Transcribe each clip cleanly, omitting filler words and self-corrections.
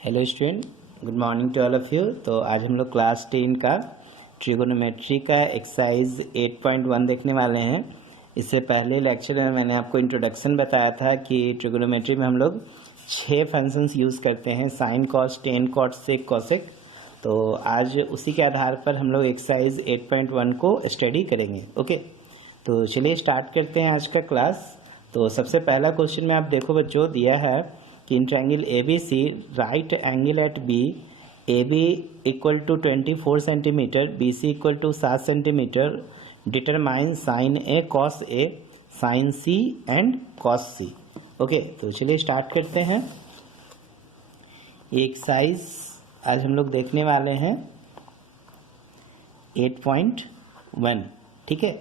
Hello student, good morning to all of you. तो आज हम लोग क्लास 10 का ट्रिगोनोमेट्री का एक्सरसाइज 8.1 देखने वाले हैं। इससे पहले लेक्चर में मैंने आपको इंट्रोडक्शन बताया था कि ट्रिगोनोमेट्री में हम लोग 6 फंक्शंस यूज़ करते हैं, साइन, कॉस, टेन, कॉट, सेक, कोसेक। तो आज उसी के आधार पर हम लोग एक्सरसाइज 8.1 को स्टडी करेंगे। ओके, तो चलिए स्टार्ट करते हैं आज का क्लास। तो सबसे पहला क्वेश्चन में आप देखो बच्चों, दिया है कि in triangle ABC right angle at B, AB equal to 24 centimetre, BC equal to 7 centimetre, determine sine A cos A, sine C and cos C। Okay, तो चलिए स्टार्ट करते हैं। एक्सरसाइज आज हम लोग देखने वाले हैं 8.1। ठीक है,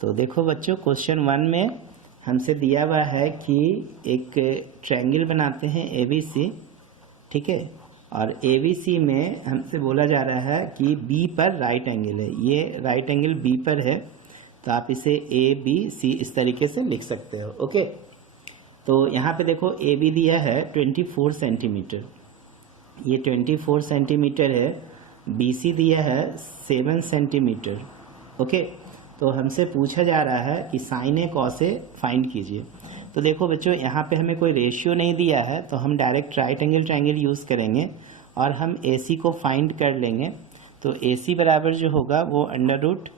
तो देखो बच्चों, क्वेश्चन 1 में हमसे दिया हुआ है कि एक ट्रायंगल बनाते हैं ABC। ठीक है, और ABC में हमसे बोला जा रहा है कि B पर राइट एंगल है, ये राइट एंगल B पर है, तो आप इसे ABC इस तरीके से लिख सकते हो। ओके, तो यहाँ पे देखो AB दिया है 24 सेंटीमीटर, ये 24 सेंटीमीटर है। BC दिया है 7 सेंटीमीटर। ओके, तो हमसे पूछा जा रहा है कि sine A cos A find कीजिए। तो देखो बच्चों, यहाँ पे हमें कोई रेशियो नहीं दिया है, तो हम direct right angle triangle use करेंगे और हम AC को फाइंड कर लेंगे। तो AC बराबर जो होगा वो under root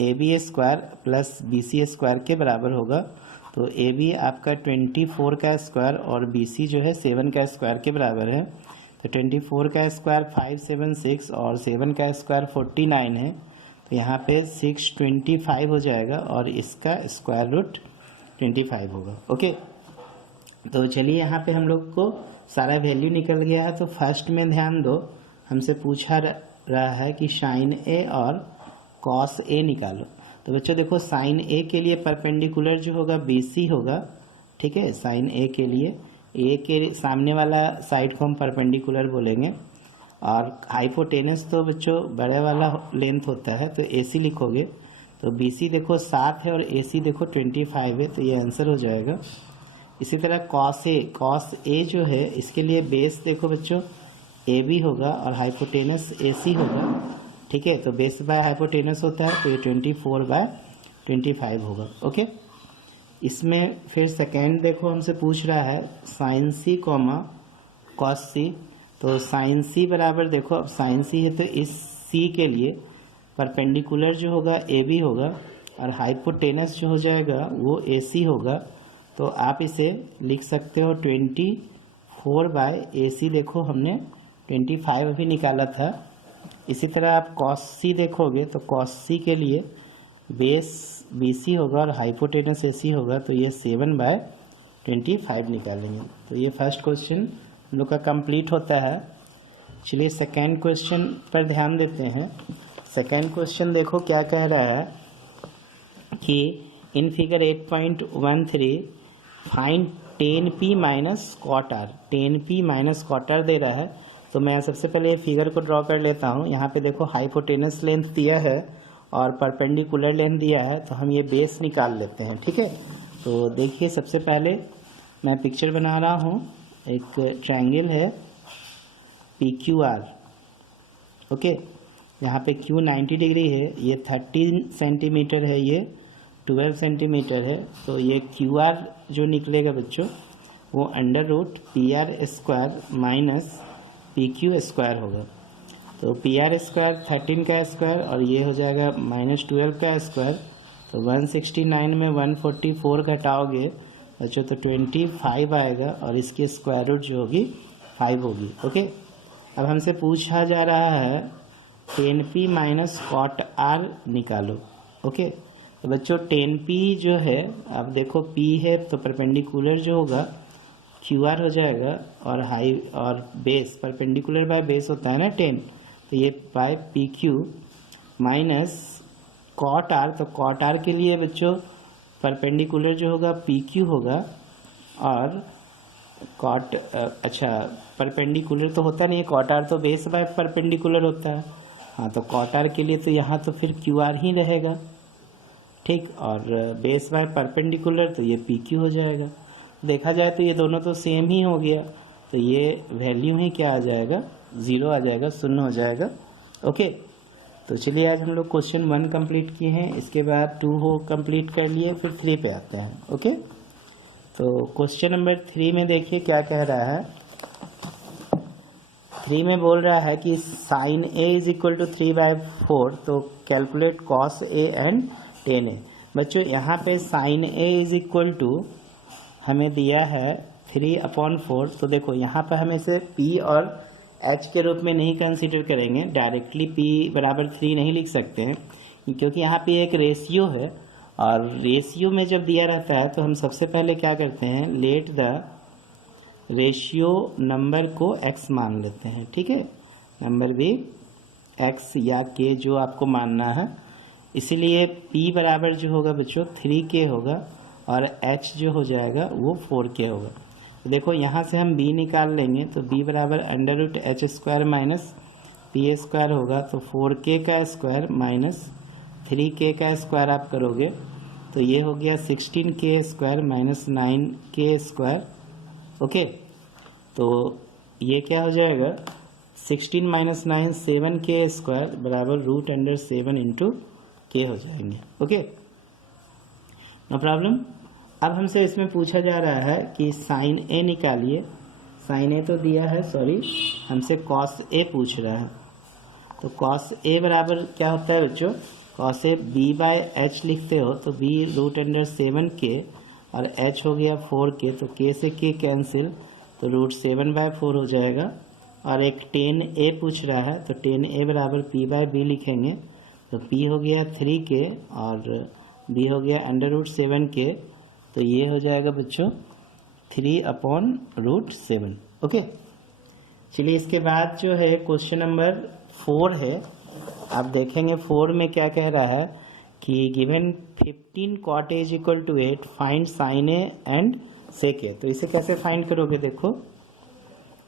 AB square plus BC square के बराबर होगा। तो AB आपका 24 का स्क्वायर और BC जो है 7 का स्क्वायर के बराबर है। तो 24 का स्क्वायर 576 और 7 का स्क्वायर 49 है, तो यहाँ पे 625 हो जाएगा और इसका स्क्वायर रूट 25 होगा। ओके, तो चलिए यहाँ पे हम लोग को सारा वैल्यू निकल गया है। तो फर्स्ट में ध्यान दो, हमसे पूछा रहा है कि साइन ए और कॉस ए निकालो। तो बच्चों देखो, साइन ए के लिए परपेंडिकुलर जो होगा BC होगा। ठीक है, साइन ए के लिए ए के सामने वाला साइड को हम परपेंडिकुलर बोलेंगे, और हाइपोटेनस तो बच्चों बड़े वाला लेंथ होता है, तो AC लिखोगे। तो BC देखो 7 है और AC देखो 25 है, तो ये आंसर हो जाएगा। इसी तरह कॉस ए जो है, इसके लिए बेस देखो बच्चों AB होगा और हाइपोटेनस AC होगा। ठीक है, तो बेस बाय हाइपोटेनस होता है, तो ये 24/25 होगा। ओके, इसमें फिर सेकेंड देखो, हमसे पूछ रहा है sine C comma cos C। तो साइन C बराबर देखो, अब साइन C है तो इस C के लिए परपेंडिकुलर जो होगा AB होगा और हाइपोटेनस जो हो जाएगा वो AC होगा। तो आप इसे लिख सकते हो 24/AC। देखो हमने 25 अभी निकाला था। इसी तरह आप cos C देखोगे तो cos C के लिए बेस BC होगा और हाइपोटेनस AC होगा, तो ये 7/25 निकालेंगे। तो ये फर्स्ट क्वेश्चन हम लोग का कंप्लीट होता है। चलिए सेकेंड क्वेश्चन पर ध्यान देते हैं। सेकेंड क्वेश्चन देखो क्या कह रहा है कि in figure 8.13 find 10p minus cot R. 10p minus cot R दे रहा है, तो मैं सबसे पहले फिगर को ड्रॉ कर लेता हूँ। यहाँ पे देखो हाइपोटेनस लेंथ दिया है और परपेंडिकुलर लेंथ दिया है, तो हम ये बेस निकाल लेते हैं। ठीक है, तो देखिए सबसे पहले मैं पिक्चर बना रहा हूँ। एक ट्रायंगल है PQR। ओके, यहाँ पे Q 90 डिग्री है, ये 13 सेंटीमीटर है, ये 12 सेंटीमीटर है। तो ये QR जो निकलेगा बच्चों वो under root PR square minus PQ square होगा। तो PR स्क्वायर 13 का स्क्वायर और ये हो जाएगा -12 का स्क्वायर। तो 169 में 144 घटाओगे बच्चों तो 25 आएगा और इसकी स्क्वायर रूट जो होगी 5 होगी। ओके, अब हमसे पूछा जा रहा है 10p माइनस कॉट आर निकालो। ओके, तो बच्चों 10p जो है, अब देखो p है तो परपेंडिकुलर जो होगा QR हो जाएगा और हाई और बेस परपेंडिकुलर बाय बेस होता है ना 10, तो ये by PQ minus cot R. तो कॉट आर के लिए बच्चों परपेंडिकुलर जो होगा PQ होगा और कॉट परपेंडिकुलर तो होता नहीं है, कॉट आर तो बेस बाय परपेंडिकुलर होता है। हाँ, तो कॉट आर के लिए तो यहाँ तो फिर QR ही रहेगा। ठीक, और बेस बाय परपेंडिकुलर तो ये PQ हो जाएगा। देखा जाए तो ये दोनों तो सेम ही हो गया, तो ये वैल्यू ही क्या आ जाएगा, 0 आ जाएगा, शून्य हो जाएगा। ओके, तो चलिए आज हम लोग क्वेश्चन 1 कंप्लीट किए हैं, इसके बाद 2 हो कंप्लीट कर लिए, फिर 3 पे आते हैं। ओके, तो क्वेश्चन नंबर 3 में देखिए क्या कह रहा है। 3 में बोल रहा है कि sine A is equal to 3/4, तो calculate cos A and tan A. बच्चों यहाँ पे sine A is equal to हमें दिया है 3/4, तो देखो यहाँ पर हम इसे p और h के रूप में नहीं कंसीडर करेंगे, डायरेक्टली p बराबर 3 नहीं लिख सकते हैं, क्योंकि यहाँ पे एक रेशियो है, और रेशियो में जब दिया रहता है तो हम सबसे पहले क्या करते हैं, लेट द रेशियो नंबर को x मान लेते हैं। ठीक है, नंबर भी x या k जो आपको मानना है, इसीलिए p बराबर जो होगा बच्चों 3k होगा और h जो हो जाएगा वो 4k होगा। तो देखो यहाँ से हम b निकाल लेंगे, तो b बराबर √h² माइनस p² होगा, तो 4k का स्क्वायर माइनस 3k का स्क्वायर आप करोगे तो ये हो गया 16k² माइनस 9k²। ओके, तो ये क्या हो जाएगा, 16 माइनस 9 7k² बराबर √7 इंटू k हो जाएंगे। Okay, no problem. अब हमसे इसमें पूछा जा रहा है कि साइन ए निकालिए, साइन ए तो दिया है, सॉरी हमसे कॉस ए पूछ रहा है। तो कॉस ए बराबर क्या होता है बच्चों, कॉस ए b/h लिखते हो, तो b √7k और h हो गया 4k, तो k से k कैंसिल, तो √7/4 हो जाएगा। और एक tan a पूछ रहा है, तो tan a बराबर p/b लिखेंगे, तो p हो गया 3k और b हो गया √7k, तो ये हो जाएगा बच्चों 3/√7। ओके, चलिए इसके बाद जो है क्वेश्चन नंबर 4 है। आप देखेंगे 4 में क्या कह रहा है कि given 15 cot a equal to 8, find sine A and sec A. तो इसे कैसे फाइंड करोगे, देखो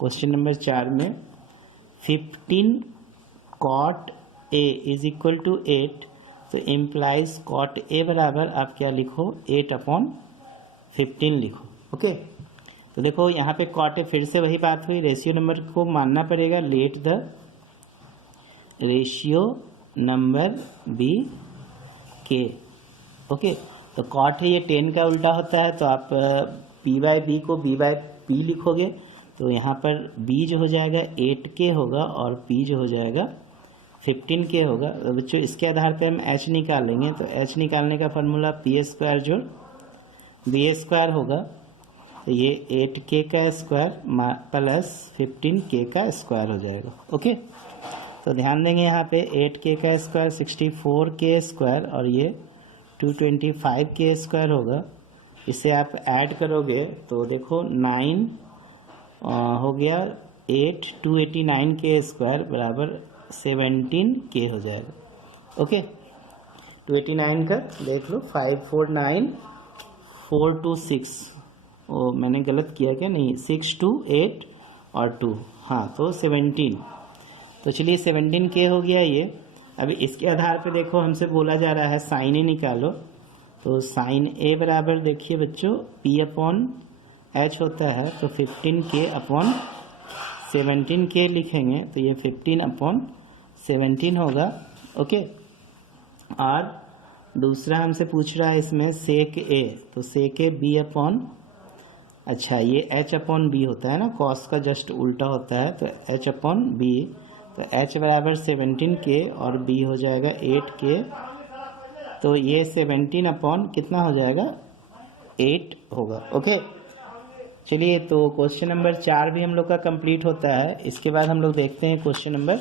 क्वेश्चन नंबर 4 में 15 cot a is equal to 8, तो इम्प्लाइज cot a बराबर आप क्या लिखो, 8/15 लिखो। ओके, तो देखो यहाँ पे cot a, फिर से वही बात हुई, रेशियो नंबर को मानना पड़ेगा, let the ratio number be K. Okay, तो cot है ये 10 का उल्टा होता है, तो आप p/b को b/p लिखोगे, तो यहाँ पर b जो हो जाएगा 8k होगा और p जो हो जाएगा 15k होगा। तो बच्चों इसके आधार पे हम h निकालेंगे, तो h निकालने का फार्मूला p² जोड़ b² होगा, तो ये 8k का स्क्वायर प्लस 15k का स्क्वायर हो जाएगा। ओके, तो ध्यान देंगे यहाँ पे 8k का स्क्वायर 64k² और ये 225k² होगा। इसे आप ऐड करोगे तो देखो 9 हो गया 8 289k² बराबर 17k हो जाएगा। ओके, 289 का देख लो 549426, ओ मैंने गलत किया क्या, नहीं 6 2 8 और 2, हाँ तो 17, तो चलिए 17k हो गया ये। अभी इसके आधार पे देखो हमसे बोला जा रहा है साइन ए निकालो, तो साइन ए बराबर देखिए बच्चों p/h होता है, तो 15k/17k लिखेंगे, तो ये 15/17 होगा। ओके, और दूसरा हमसे पूछ रहा है इसमें सेक ए, तो सेक ए b/, अच्छा ये h/b होता है ना, कॉस का जस्ट उल्टा होता है, तो h/b, तो h बराबर 17k और b हो जाएगा 8k, तो ये 17 कितना हो जाएगा, 8 होगा। ओके, चलिए तो क्वेश्चन नंबर 4 भी हम लोग का कंप्लीट होता है। इसके बाद हम लोग देखते हैं क्वेश्चन नंबर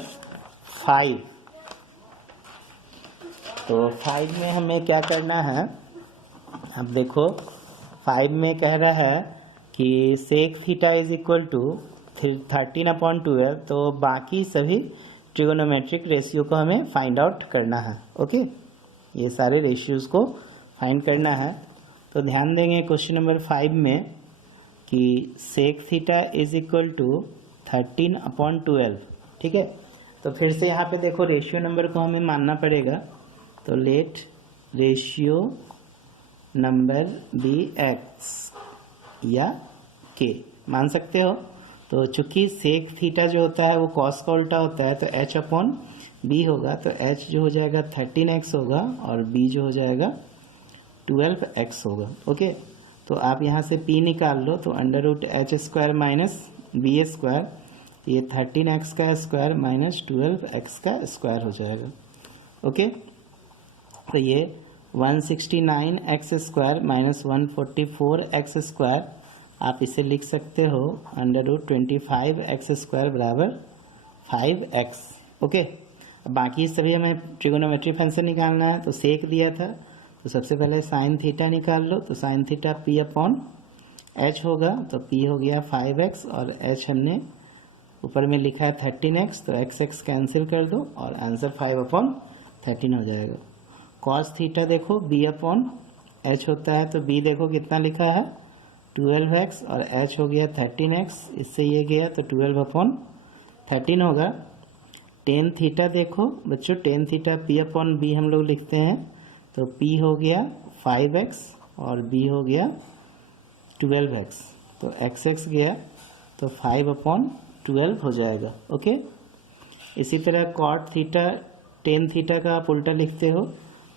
5। तो 5 में हमें क्या करना है, अब देखो 5 में कह रहा है कि sec theta is equal to 13/12, तो बाकी सभी ट्रिगोनोमेट्रिक रेशियो को हमें फाइंड आउट करना है। ओके, ये सारे रेशियोज को फाइंड करना है। तो ध्यान देंगे क्वेश्चन नंबर 5 में कि sec theta is equal to 13/12। ठीक है, तो फिर से यहाँ पे देखो रेशियो नंबर को हमें मानना पड़ेगा, तो let ratio number be X या के मान सकते हो। तो चूंकि सेक थीटा जो होता है वो कॉस का उल्टा होता है, तो h अपॉन बी होगा, तो h जो हो जाएगा 13x होगा और b जो हो जाएगा 12x होगा। ओके, तो आप यहाँ से p निकाल लो, तो under root H square minus B square, ये 13x का स्क्वायर माइनस 12x का स्क्वायर हो जाएगा। ओके, तो ये 169x square minus 144x square, आप इसे लिख सकते हो अंडर रूट 25x स्क्वायर बराबर 5x। ओके, अब बाकी सभी हमें ट्रिगोनोमेट्री फंक्शन निकालना है, तो सेक दिया था, तो सबसे पहले साइन थीटा निकाल लो, तो sine theta p upon h होगा, तो p हो गया 5x और h हमने ऊपर में लिखा है 13x, तो x कैंसिल कर दो और आंसर 5 अपॉन 13 हो जाएगा। कॉस थीटा देखो b अपॉन h होता है, तो b देखो कितना लिखा है 12x और h हो गया 13x, इससे ये गया तो 12 अपॉन 13 होगा। टेन थीटा देखो बच्चों, tan theta p upon b हम लोग लिखते हैं, तो p हो गया 5x और b हो गया 12x, तो x गया तो 5 अपॉन 12 हो जाएगा। ओके, इसी तरह कॉट थीटा टेन थीटा का आप उल्टा लिखते हो,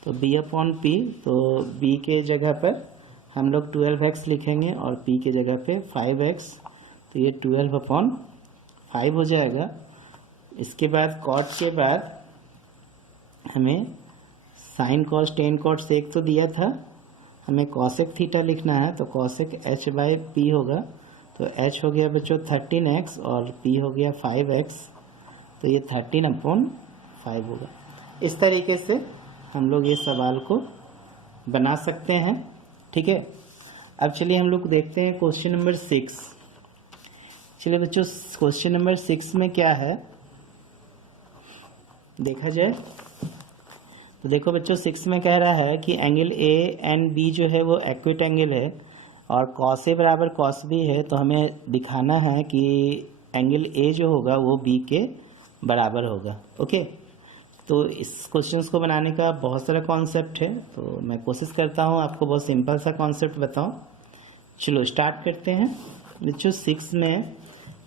तो b अपॉन p, तो b के जगह पर हम लोग 12x लिखेंगे और p के जगह पे 5x, तो ये 12 अपॉन 5 हो जाएगा। इसके बाद कॉट के बाद हमें sine cos tan cot sec तो दिया था, हमें कॉसेक थीटा लिखना है, तो कॉसेक h बाई पी होगा, तो h हो गया बच्चों 13x और p हो गया 5x, तो ये 13 अपॉन 5 होगा। इस तरीके से हम लोग ये सवाल को बना सकते हैं। ठीक है, अब चलिए हम लोग देखते हैं क्वेश्चन नंबर 6। चलिए बच्चों, क्वेश्चन नंबर 6 में क्या है देखा जाए, तो देखो बच्चों 6 में कह रहा है कि एंगल ए एंड बी जो है वो एक्विट एंगल है और कॉस ए बराबर कॉस बी है, तो हमें दिखाना है कि एंगल ए जो होगा वो बी के बराबर होगा। ओके, तो इस क्वेश्चंस को बनाने का बहुत सारा कॉन्सेप्ट है, तो मैं कोशिश करता हूँ आपको बहुत सिंपल सा कॉन्सेप्ट बताऊँ। चलो स्टार्ट करते हैं। बच्चों 6 में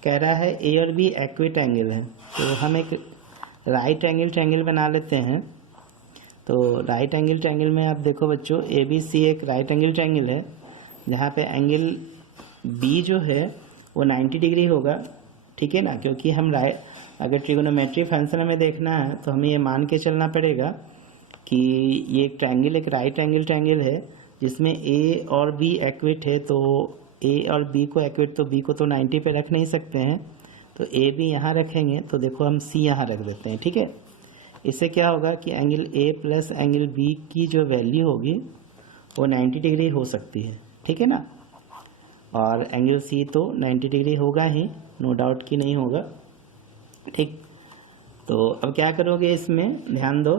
कह रहा है ए और बी एक्विट एंगल है, तो हम एक राइट एंगल ट्रायंगल बना लेते हैं। तो राइट एंगल ट्रायंगल में आप देखो बच्चों ए बी सी एक राइट एंगल ट्रायंगल है, जहाँ पे एंगल बी जो है वो 90 डिग्री होगा। ठीक है ना, क्योंकि हम अगर ट्रिगोनोमेट्री फंक्शन हमें देखना है तो हमें ये मान के चलना पड़ेगा कि ये एक ट्रायंगल एक राइट एंगल ट्रायंगल है जिसमें ए और बी एक्विट है, तो ए और बी को एक्विट, तो बी को तो 90 पे रख नहीं सकते हैं, तो ए बी यहाँ रखेंगे, तो देखो हम सी यहाँ रख देते हैं। ठीक है, इससे क्या होगा कि angle A plus angle B की जो वैल्यू होगी वो 90 डिग्री हो सकती है। ठीक है ना, और एंगल सी तो 90 डिग्री होगा ही, नो डाउट कि नहीं होगा। ठीक, तो अब क्या करोगे इसमें ध्यान दो,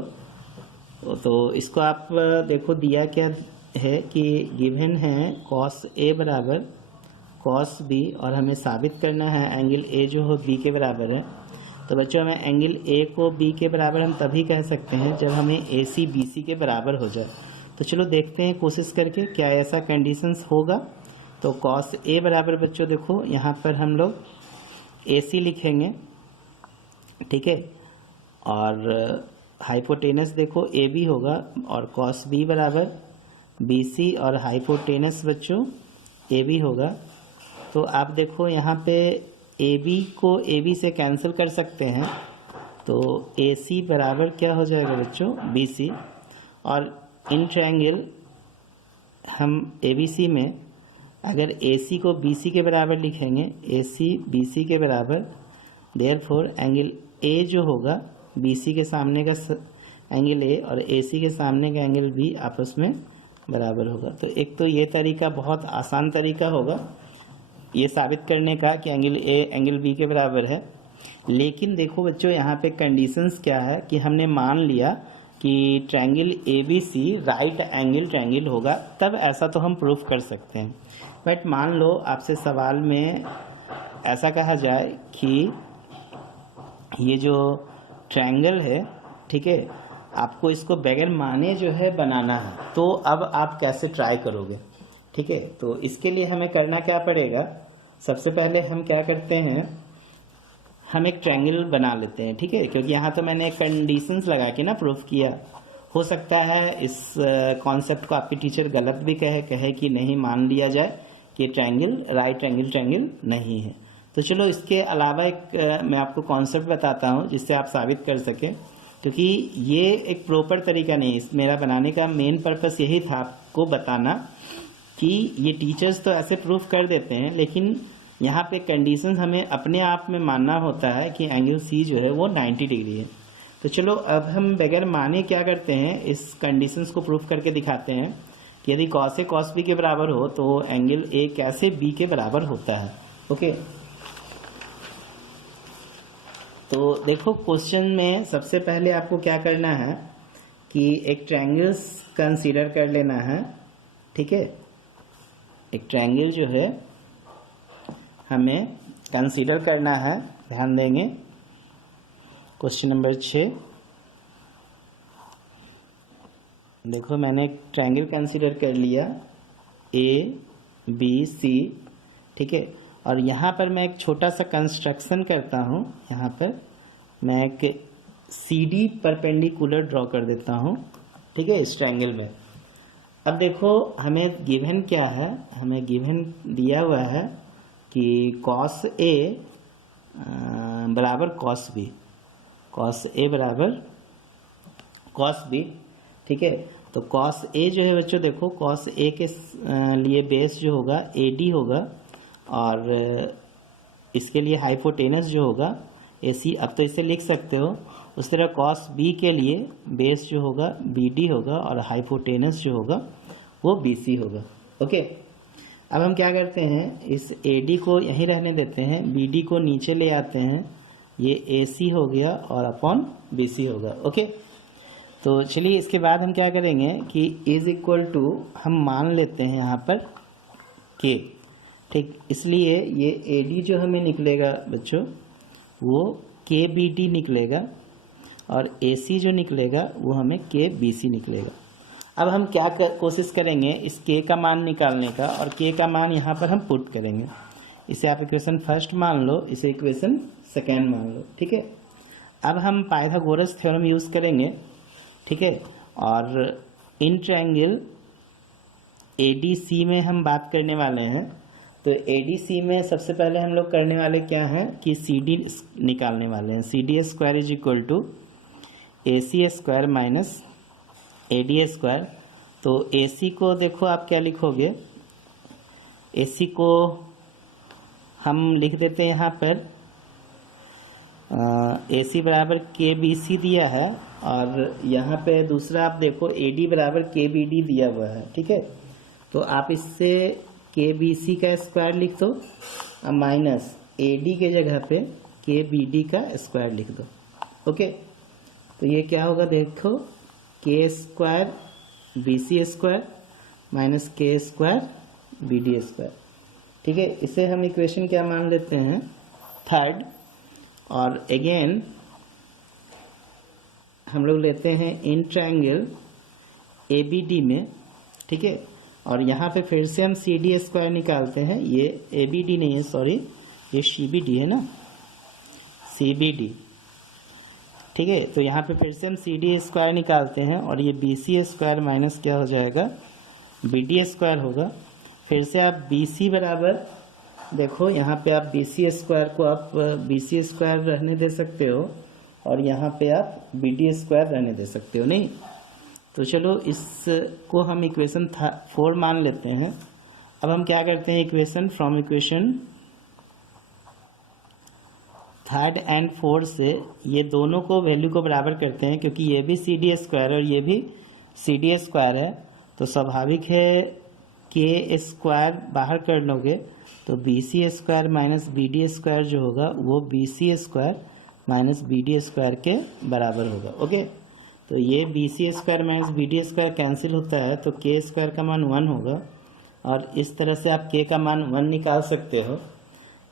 तो इसको आप देखो दिया क्या है कि गिवन है कॉस ए बराबर कॉस बी और हमें साबित करना है एंगल ए जो हो बी के बराबर है। तो बच्चों हमें एंगल ए को बी के बराबर हम तभी कह सकते हैं जब हमें ए सी बी सी के बराबर हो जाए। तो चलो देखते हैं कोशिश करके क्या ऐसा कंडीशंस होगा। तो कॉस ए बराबर बच्चों देखो यहाँ पर हम लोग ए सी लिखेंगे। ठीक है, और हाइपोटेनस देखो ए बी होगा और कॉस बी बराबर बी सी और हाइपोटेनस बच्चों ए बी होगा। तो आप देखो यहाँ पे ए बी को ए बी से कैंसिल कर सकते हैं, तो ए सी बराबर क्या हो जाएगा बच्चों बी सी, और इन ट्रायंगल हम ए बी सी में अगर ए सी को बी सी के बराबर लिखेंगे, ए सी बी सी के बराबर, देयरफॉर एंगल ए जो होगा बी सी के सामने का एंगल ए और ए सी के सामने का एंगल बी आपस में बराबर होगा। तो एक तो ये तरीका बहुत आसान तरीका होगा ये साबित करने का कि एंगल ए एंगल बी के बराबर है। लेकिन देखो बच्चों यहाँ पे कंडीशंस क्या है कि हमने मान लिया कि triangle A B C right angle triangle होगा, तब ऐसा तो हम प्रूफ कर सकते हैं। बट मान लो आपसे सवाल में ऐसा कहा जाए कि ये जो ट्रायंगल है, ठीक है, आपको इसको बगैर माने जो है बनाना है, तो अब आप कैसे ट्राई करोगे। ठीक है, तो इसके लिए हमें करना क्या पड़ेगा, सबसे पहले हम क्या करते हैं, हम एक ट्रायंगल बना लेते हैं, ठीक है, क्योंकि यहाँ तो मैंने कंडीशंस लगा के ना प्रूफ किया। हो सकता है इस कॉन्सेप्ट को आपकी टीचर गलत भी कहे कि नहीं, मान लिया जाए कि ट्रायंगल राइट ट्रायंगल नहीं है। तो चलो इसके अलावा एक मैं आपको कॉन्सेप्ट बताता हूँ जिससे आप साबित कर सकें, क्योंकि ये एक प्रॉपर तरीका नहीं है। मेरा बनाने का मेन पर्पस यही था आपको बताना कि ये टीचर्स तो ऐसे प्रूफ कर देते हैं, लेकिन यहाँ पे कंडीशंस हमें अपने आप में मानना होता है कि एंगल सी जो है वो 90 डिग्री है। तो चलो अब हम बगैर माने क्या करते हैं, इस कंडीशंस को प्रूफ करके दिखाते हैं कि यदि कॉस ए कॉस बी के बराबर हो तो एंगल ए कैसे बी के बराबर होता है। ओके, तो देखो क्वेश्चन में सबसे पहले आपको क्या करना है कि एक ट्रायंगल्स कंसीडर कर लेना है, ठीक है। एक ट्रायंगल जो है हमें कंसीडर करना है, ध्यान देंगे। क्वेश्चन नंबर 6 देखो, मैंने एक ट्रायंगल कंसीडर कर लिया ABC, ठीक है। और यहाँ पर मैं एक छोटा सा कंस्ट्रक्शन करता हूँ। यहाँ पर मैं एक CD परपेंडिकुलर ड्रॉ कर देता हूँ, ठीक है, इस ट्रायंगल में। अब देखो हमें गिवन क्या है, हमें गिवन दिया हुआ है कि कॉस ए बराबर कॉस बी, कॉस ए बराबर कॉस बी, ठीक है। तो कॉस ए जो है बच्चों, देखो कॉस ए के लिए बेस जो होगा AD होगा, और इसके लिए हाइपोटेनस जो होगा AC। अब तो इसे लिख सकते हो। उस तरह कॉस बी के लिए बेस जो होगा BD होगा, और हाइपोटेनस जो होगा वो BC होगा। ओके, अब हम क्या करते हैं, इस AD को यहीं रहने देते हैं, BD को नीचे ले आते हैं, ये AC हो गया और अपॉन BC होगा। ओके, तो चलिए इसके बाद हम क्या करेंगे कि इज इक्वल टू हम मान लेते हैं यहाँ पर K, ठीक। इसलिए ये AD जो हमें निकलेगा बच्चों वो KBD निकलेगा, और AC जो निकलेगा वो हमें KBC निकलेगा। अब हम क्या कोशिश करेंगे, इस K का मान निकालने का, और K का मान यहाँ पर हम पुट करेंगे। इसे आप इक्वेशन फर्स्ट मान लो, इसे इक्वेशन सेकेंड मान लो, ठीक है। अब हम पाइथागोरस थ्योरम यूज़ करेंगे, ठीक है। और इन ट्रायंगल ADC में हम बात करने वाले हैं। तो ADC में सबसे पहले हम लोग करने वाले क्या हैं कि CD निकालने वाले हैं। CD square is equal to AC square minus AD square. तो AC को देखो आप क्या लिखोगे, AC को हम लिख देते हैं यहाँ पर AC बराबर KBC दिया है, और यहाँ पे दूसरा आप देखो AD बराबर KBD दिया हुआ है, ठीक है। तो आप इससे KBC का स्क्वायर लिख दो, माइनस AD के जगह पे KBD का स्क्वायर लिख दो। ओके, तो ये क्या होगा देखो, K square BC square minus K square BD square, ठीक है। इसे हम इक्वेशन क्या मान लेते हैं, थर्ड। और अगेन हम लोग लेते हैं इन ट्रायंगल ABD में, ठीक है। और यहाँ पे फिर से हम CD स्क्वायर निकालते हैं। ये ABD नहीं है, सॉरी, ये CBD है ना, CBD, ठीक है। तो यहाँ पे फिर से हम CD स्क्वायर निकालते हैं, और ये BC स्क्वायर माइनस क्या हो जाएगा, BD स्क्वायर होगा। फिर से आप BC बराबर देखो, यहाँ पे आप BC स्क्वायर को आप BC स्क्वायर रहने दे सकते हो, और यहाँ पे आप BD स्क्वायर रहने दे सकते हो, नहीं। तो चलो इसको हम इक्वेशन 4 मान लेते हैं। अब हम क्या करते हैं, equation from equation third and fourth से ये दोनों को वैल्यू को बराबर करते हैं, क्योंकि ये भी CD स्क्वायर और ये भी CD स्क्वायर है। तो स्वाभाविक है K स्क्वायर बाहर कर लोगे तो BC square minus BD square जो होगा वो BC square minus BD square के बराबर होगा। ओके, तो ये BC square minus BD square cancel होता है, तो K स्क्वायर का मान 1 होगा, और इस तरह से आप K का मान 1 निकाल सकते हो।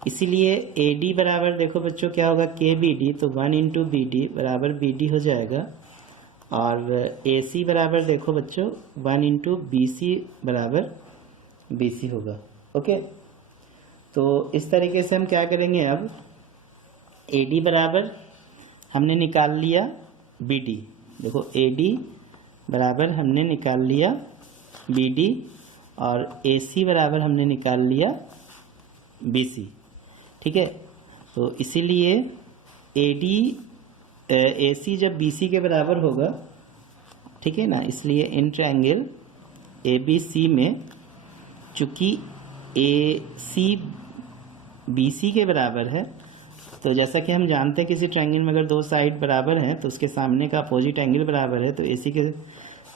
इसीलिए AD बराबर देखो बच्चों क्या होगा, KBD, तो 1 इंटू BD बराबर BD हो जाएगा, और AC बराबर देखो बच्चों 1 इंटू BC बराबर BC होगा। ओके, तो इस तरीके से हम क्या करेंगे, अब AD बराबर हमने निकाल लिया BD। देखो AD बराबर हमने निकाल लिया BD और AC बराबर हमने निकाल लिया BC। ठीक है, तो इसीलिए AC जब BC के बराबर होगा, ठीक है ना, इसलिए इन ट्रायंगल ABC में चूंकि AC BC के बराबर है, तो जैसा कि हम जानते हैं किसी ट्रायंगल में अगर दो साइड बराबर हैं तो उसके सामने का अपोजिट एंगल बराबर है, तो AC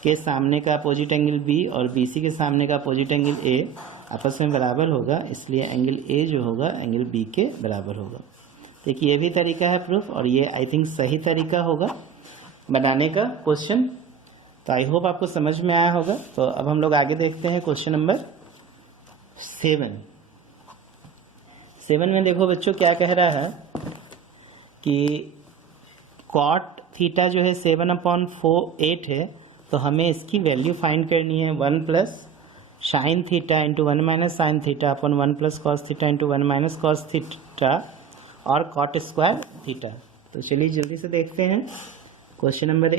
के सामने का अपोजिट एंगल B और BC के सामने का अपोजिट एंगल A आपस में बराबर होगा, इसलिए एंगल A जो होगा एंगल B के बराबर होगा। देखिए ये भी तरीका है प्रूफ, और ये आई थिंक सही तरीका होगा बनाने का क्वेश्चन। तो आई होप आपको समझ में आया होगा। तो अब हम लोग आगे देखते हैं क्वेश्चन नंबर 7 में देखो बच्चों क्या कह रहा है कि कॉट थीटा जो है 7/8 है, तो हमें इसकी वैल्यू फाइंड करनी है 1 plus sine theta into 1 minus sine theta upon 1 plus cos theta into 1 minus cos theta और कॉट स्क्वायर थीटा। तो चलिए जल्दी से देखते हैं question number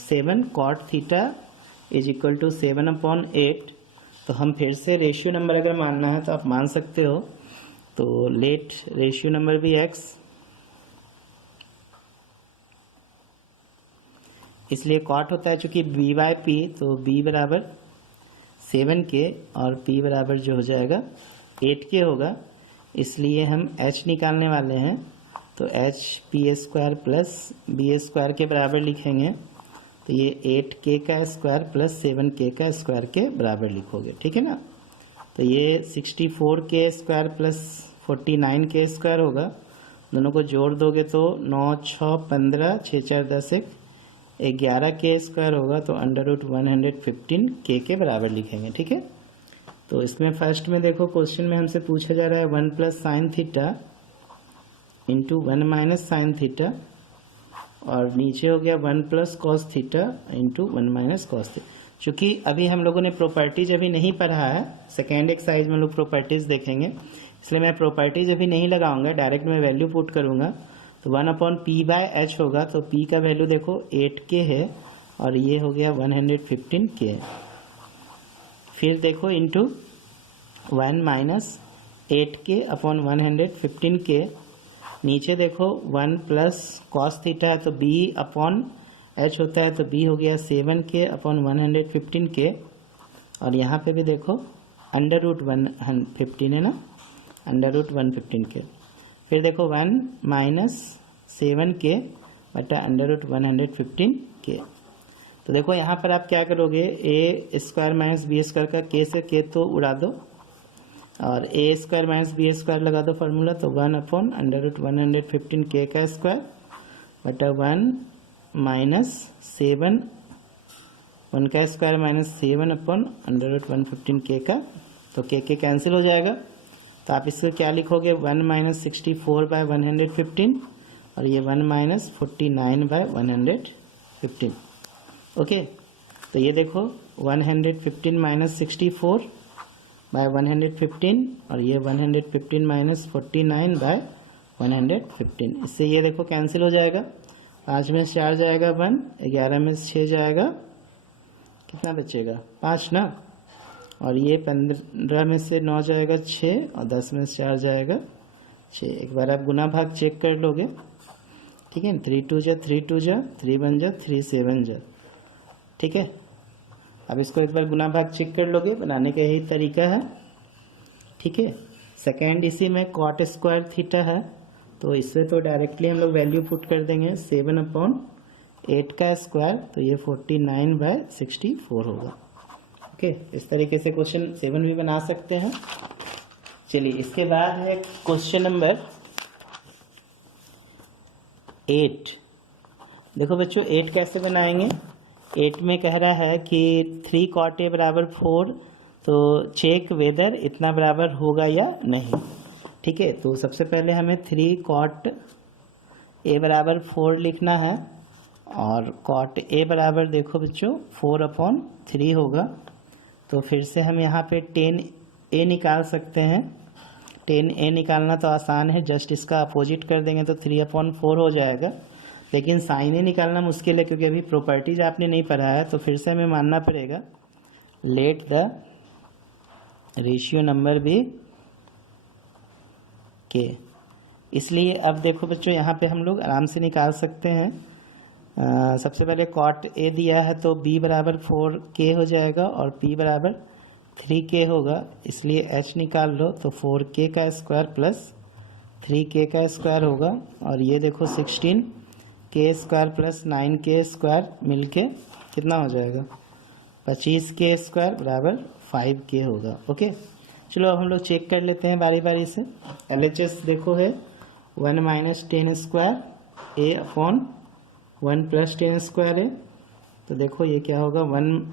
7 cot theta is equal to 7/8। तो हम फिर से रेशियो नंबर अगर मानना है तो आप मान सकते हो, तो लेट रेशियो नंबर भी x, इसलिए कॉट होता है चूंकि b बाय p, तो b बराबर 7k और p बराबर जो हो जाएगा 8k होगा, इसलिए हम h निकालने वाले हैं। तो h p² plus b square के बराबर लिखेंगे, तो ये 8k का स्क्वायर प्लस 7k का स्क्वायर के बराबर लिखोगे, ठीक है ना। तो ये 64k square plus 49k square होगा, दोनों को जोड़ दोगे तो 9 6 15 6 4 10 1 11k स्क्वायर होगा, तो √115k के बराबर लिखेंगे, ठीक है। तो इसमें फर्स्ट में देखो क्वेश्चन में हमसे पूछा जा रहा है 1 plus sine theta into 1 minus sine theta, और नीचे हो गया 1 plus cos theta into 1 minus cos theta. चूंकि अभी हम लोगों ने प्रॉपर्टीज अभी नहीं पढ़ा है, सेकेंड एक्सरसाइज में लोग प्रॉपर्टीज देखेंगे, इसलिए मैं प्रॉपर्टीज अभी नहीं लगाऊंगा, डायरेक्ट मैं वैल्यू पुट करूंगा। तो 1/p/h होगा, तो p का वैल्यू देखो 8k है और ये हो गया 115k। फिर देखो into 1 minus 8k upon 115k, नीचे देखो 1 प्लस कॉस थीटा है तो b अपॉन h होता है, तो b हो गया 7k अपॉन 115k, और यहाँ पे भी देखो √115 है ना, √115k। फिर देखो 1 माइनस 7k बटा √115k। तो देखो यहाँ पर आप क्या करोगे, a square minus B square का k से k तो उड़ा दो, और a square minus B square लगा दो फार्मूला, तो 1 अपॉन √115k का स्क्वायर बटा 1 माइनस 7 1 का स्क्वायर माइनस 7 अपॉन √115k का, तो k कैंसिल हो जाएगा। तो आप इसको क्या लिखोगे, 1 माइनस 64/115 और ये 1 माइनस 49/115। ओके, तो ये देखो 115 माइनस 64/115 और ये 115 माइनस 49/115, इससे ये देखो कैंसिल हो जाएगा। 5 में से 4 जाएगा 1, 11 में से 6 जाएगा, कितना बचेगा 5 ना, और ये 15 में से 9 जाएगा 6 और 10 में से 4 जाएगा 6। एक बार आप गुना भाग चेक कर लोगे, ठीक है। 3 2 जा 3 2 जा 3 1 जा 3 7 जा, ठीक है। अब इसको एक बार गुना भाग चेक कर लोगे, बनाने का यही तरीका है, ठीक है। सेकेंड इसी में कॉट स्क्वायर थीटा है, तो इससे तो डायरेक्टली हम लोग वैल्यू पुट कर देंगे 7/8 का स्क्वायर, तो ये 49/64 होगा। ओके, इस तरीके से क्वेश्चन 7 भी बना सकते हैं। चलिए इसके बाद है क्वेश्चन नंबर 8। देखो बच्चों 8 कैसे बनाएंगे। 8 में कह रहा है कि 3 cot a बराबर 4, तो चेक वेदर इतना बराबर होगा या नहीं, ठीक है। तो सबसे पहले हमें 3 cot a बराबर 4 लिखना है, और cot a बराबर देखो बच्चों 4/3 होगा। तो फिर से हम यहाँ पे 10 ए निकाल सकते हैं। 10a निकालना तो आसान है, जस्ट इसका अपोजिट कर देंगे तो 3/4 हो जाएगा। लेकिन साइन ए निकालना मुश्किल है क्योंकि अभी प्रॉपर्टीज आपने नहीं पढ़ा है, तो फिर से हमें मानना पड़ेगा let the ratio number be K. इसलिए अब देखो बच्चों, यहाँ पे हम लोग आराम से निकाल सकते हैं। सबसे पहले कॉट ए दिया है तो b बराबर 4k हो जाएगा और p बराबर 3k होगा, इसलिए h निकाल लो तो 4k का स्क्वायर प्लस 3k का स्क्वायर होगा। और ये देखो 16k square plus 9k square मिलके कितना हो जाएगा, 25k स्क्वायर बराबर 5k होगा। ओके, चलो अब हम लोग चेक कर लेते हैं बारी बारी से। LHS देखो है 1 minus 10 square a upon 1 plus 10 square है, तो देखो ये क्या होगा 1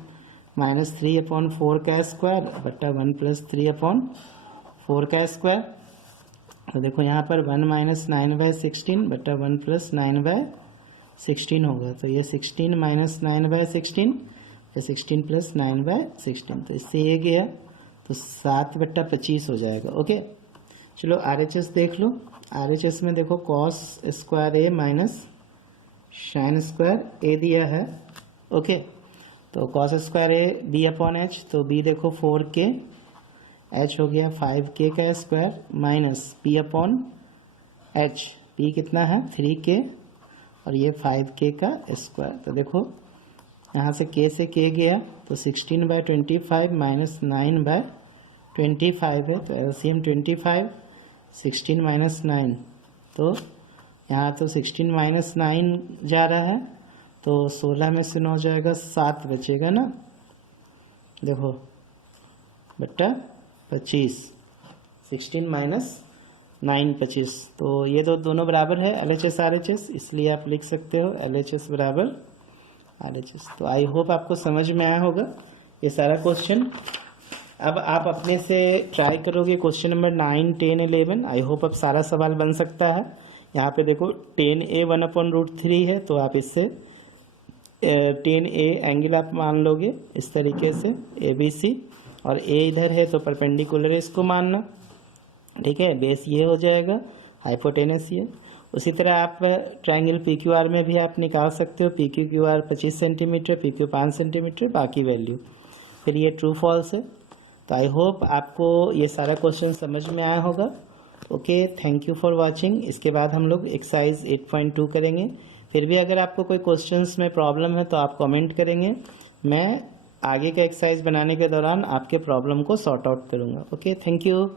माइनस 3/4 का स्क्वायर बट्टा 1 प्लस 3/4 का स्क्वायर। तो देखो यहाँ पर 1 माइनस 9/16 बट्टा 1 प्लस 9/16 होगा, तो ये 16 माइनस 9/16 या 16 प्लस 9/16, तो इससे ये गया तो 7/25 हो जाएगा। ओके, चलो RHS देख लो। RHS में देखो कॉस स्क्वायर ए माइनस साइन स्क्वायर ए दिया है। ओके, तो कॉस स्क्वायर ए b अपॉन एच, तो b देखो 4k, h हो गया 5k का square minus p upon h, p कितना है 3k और ये 5k का स्क्वायर। तो देखो यहाँ से k से k गया तो 16/25 माइनस 9/25 है, तो LCM 25, 16 माइनस 9, तो यहाँ तो 16 माइनस 9 जा रहा है, तो 16 में से 9 जाएगा, 7 बचेगा ना, देखो बट्टा 25, 16 माइनस 9 25, तो ये तो दोनों बराबर है LHS RHS, इसलिए आप लिख सकते हो LHS बराबर RHS। तो आई होप आपको समझ में आया होगा ये सारा क्वेश्चन। अब आप अपने से ट्राई करोगे क्वेश्चन नंबर 9, 10, 11। आई होप अब सारा सवाल बन सकता है। यहाँ पे देखो 10a 1/√3 है, तो आप इससे 10a एंगल आप मान लोगे इस तरीके से ABC, और a इधर है तो परपेंडिकुलर है इसको मानना, ठीक है। बेस ये हो जाएगा, हाइपोटेनस ये। उसी तरह आप ट्रायंगल PQR में भी आप निकाल सकते हो, PQQR 25 सेंटीमीटर, PQ 5 सेंटीमीटर, बाकी वैल्यू, फिर ये ट्रू फॉल्स है। तो आई होप आपको ये सारा क्वेश्चन समझ में आया होगा। Okay, thank you for watching. इसके बाद हम लोग एक्सरसाइज 8.2 करेंगे। फिर भी अगर आपको कोई क्वेश्चंस में प्रॉब्लम है तो आप कमेंट करेंगे, मैं आगे का एक्सरसाइज बनाने के दौरान आपके प्रॉब्लम को सॉर्ट आउट करूँगा। Okay, thank you.